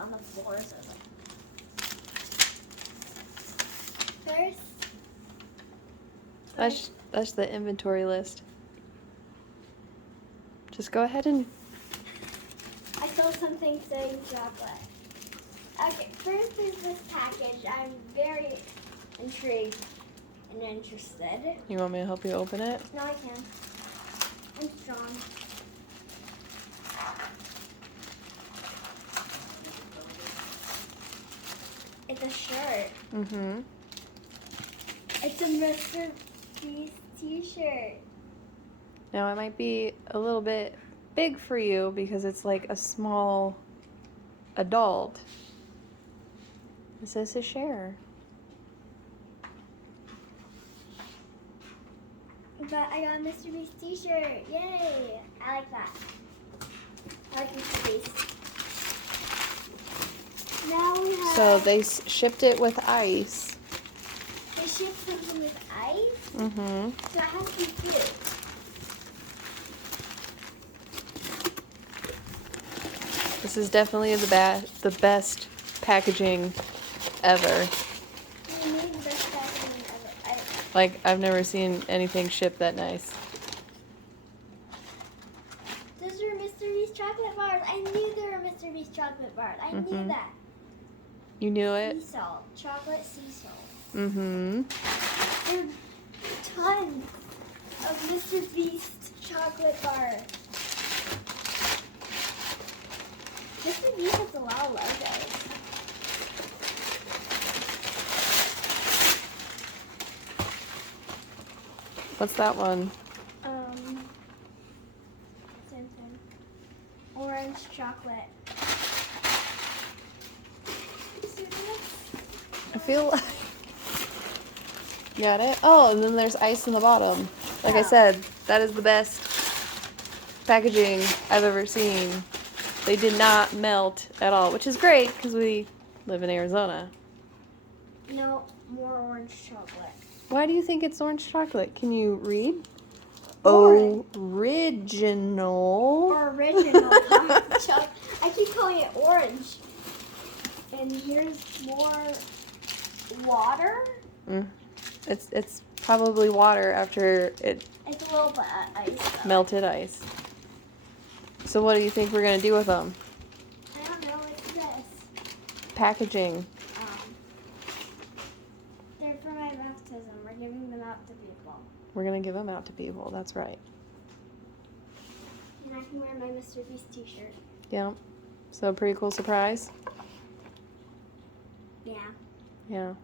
on the floor. So it's like That's the inventory list. Just go ahead and... I saw something saying chocolate. Okay, first is this package. I'm very intrigued and interested. You want me to help you open it? No, I can. I'm strong. It's a shirt. Mm-hmm. It's a Mr. Beast t-shirt. Now, it might be a little bit big for you because it's like a small adult. It says to share. But I got a Mr. Beast t-shirt. Yay! I like that. I like Mr. Beast. Now we have... So they shipped it with ice. They shipped something with ice? Mm-hmm. So it has to be good. This is definitely the best packaging ever. We need the best packaging ever. Like, I've never seen anything shipped that nice. Those are Mr. Beast chocolate bars. I knew they were Mr. Beast chocolate bars. I knew that. You knew it? Sea salt. Chocolate sea salt. Mm-hmm. There are tons of Mr. Beast chocolate bars. Mr. Beast has a lot of logos. What's that one? Same thing. Orange chocolate. I feel like... Got it? Oh, and then there's ice in the bottom. Like I said, that is the best packaging I've ever seen. They did not melt at all, which is great because we live in Arizona. No, more orange chocolate. Why do you think it's orange chocolate? Can you read? Orange. Original. Original chocolate. I keep calling it orange. And here's more water. It's probably water after it It's a little bit of ice. Though. melted ice. So what do you think we're gonna do with them? I don't know. What's this? Packaging. They're for my baptism. We're giving them out to people. We're gonna give them out to people. That's right. And I can wear my Mr. Beast t-shirt. Yeah. So pretty cool surprise. Yeah. Yeah.